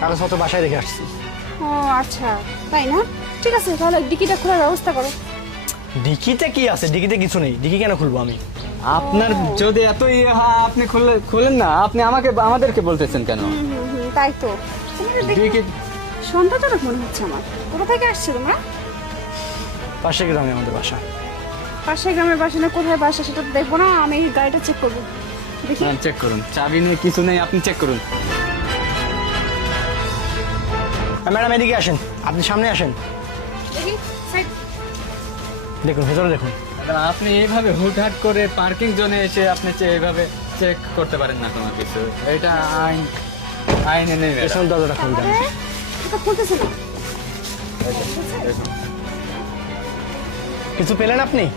কাগজপত্র বাসায় রেখে আসছি। ও আচ্ছা, তাই না? ঠিক আছে, তাহলে ডিকিটা খোলার ব্যবস্থা করো। ডিকিতে কি আছে? ডিকিতে কিছু নেই। ডিকি কেন খুলবো আমি? আপনার যদি এতই আপনি খুলেন না, আপনি আমাদেরকে বলতেছেন কেন? তাই তো, তোমাদের দেখে ডিকি- সন্দেহজনক মনে হচ্ছে আমার। কোথা থেকে আসছে তোমরা? পাশের গ্রামে আমাদের বাসা। পাশের গ্রামের বাসা না কোথায় বাসা সেটা তো দেখবো না, আমি এই গাড়িটা চেক করবো। দেখি। হ্যাঁ, চেক করুন। চাবি নেই, কিছু নেই, আপনি চেক করুন। ম্যাডাম এদিকে আসেন, আপনি সামনে আসেন। দেখি, সাইড। দেখুন ভেতরে দেখুন। ম্যাডাম, আপনি এইভাবে হুটহাট করে পার্কিং জোনে এসে আপনি এইভাবে চেক করতে পারেন না কোনো কিছু। এটা আইনে নেই ম্যাডাম। পেছনের দরজাটা খুলবেন। তাহলে এটা খুলতেছে না। দেখুন। কিছু পেলেন আপনি?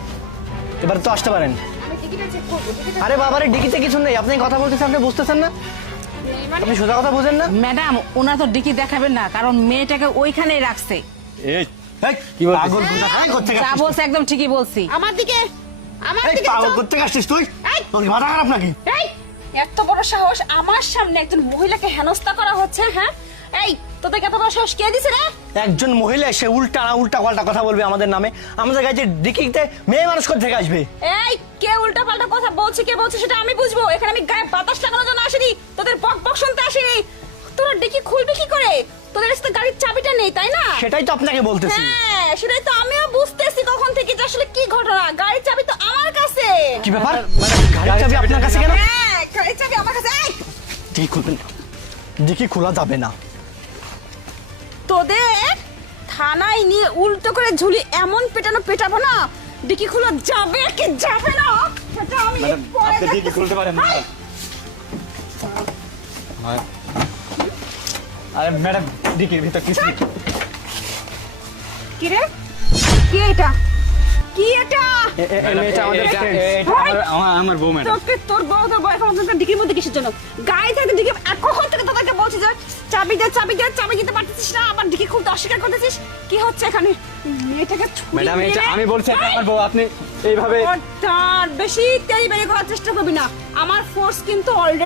এবার তো আসতে পারেন। আমি টিকিটটা চেক করবো। টিকিটটা আরে বাবারে, ডিকিতে কিছু নেই। আপনি কথা বলতেছেন, আপনি বুঝতেছেন না? নেই মানে? আপনি সোজা কথা বুঝেন না? ম্যাডাম, ওনার তো ডিকি দেখাবেন না, কারণ মেয়েটাকে ওইখানেই রাখছে। এই এই, কি বলছিস? পাগল কোথাকার, কোত্থেকে যা আসছিস? বলছে একদম ঠিকই বলছি। আমার দিকে, আমার এই দিকে পাগল চোখ। কোত্থেকে আসছিস তুই? এই! তোর কি মাথা খারাপ নাকি? এই, এত বড় সাহস! আমার সামনে একজন মহিলাকে হেনস্থা করা হচ্ছে, হ্যাঁ? এই, তোদের এত বড় সাহস কে দিছে রে? একজন মহিলা এসে উল্টা পাল্টা কথা বলবে আমাদের নামে? আমাদের কাছে ডিকিতে মেয়ে মানুষ কোথা থেকে আসবে? এই, কে উল্টা পাল্টা কথা বলছে, কে বলছে সেটা আমি বুঝবো। এখানে আমি গায়ে বাতাস লাগানোর জন্য আসিনি, তোদের বক বক শুনতে আসিনি। তোরা ডিকি খুলবে কি করে? তোদের কাছে তো গাড়ির চাবিটা নেই, তাই না? সেটাই তো আপনাকে বলতেছি। হ্যাঁ, সেটাই তো আমিও বুঝতেছি কখন থেকে যে আসলে কি ঘটনা। গাড়ির চাবি তো আমার কাছে। কি ব্যাপার? গাড়ির চাবি আপনার কাছে কেন? হ্যাঁ, গাড়ির চাবি আমার কাছে। এই, ডিকি খুলবেন না। ডিকি খোলা যাবে না। তোদের থানায় নিয়ে উল্টো করে ঝুলি এমন পেটাবো না, ডিকি খোলা যাবে কি যাবে না সেটা আমি ম্যাডাম, পরে আপনি ডিকি দেখতেছি। খুলতে পারেন না। এই, হয়। আরে ম্যাডাম, ডিকির ভিতর কিছু নেই। কি রে? কি এটা? কি এটা? ম্যাডাম, মেয়েটা আমাদের এটা- friend। এটা আমার বউ ম্যাডাম। তোর বউ তোর বয়ফ্রেন্ড তোর ডিকির মধ্যে কিসের জন্য? গাড়ি থাকতে ডিকি আর কখন থেকে তোদেরকে বলছি যে চাবি দিতে পারতেছিস না, আবার ডিকি খুলতে অস্বীকার করতেছিস। কি হচ্ছে এখানে? মেয়েটাকে ছুরি ম্যাডাম, এটা মেরে- আমি বলছি এটা এই, আমার বউ, আপনি এইভাবে খবরদার, বেশি তেড়ি বেড়ি করার চেষ্টা করবি না। আমার ফোর্স কিন্তু অলরেডি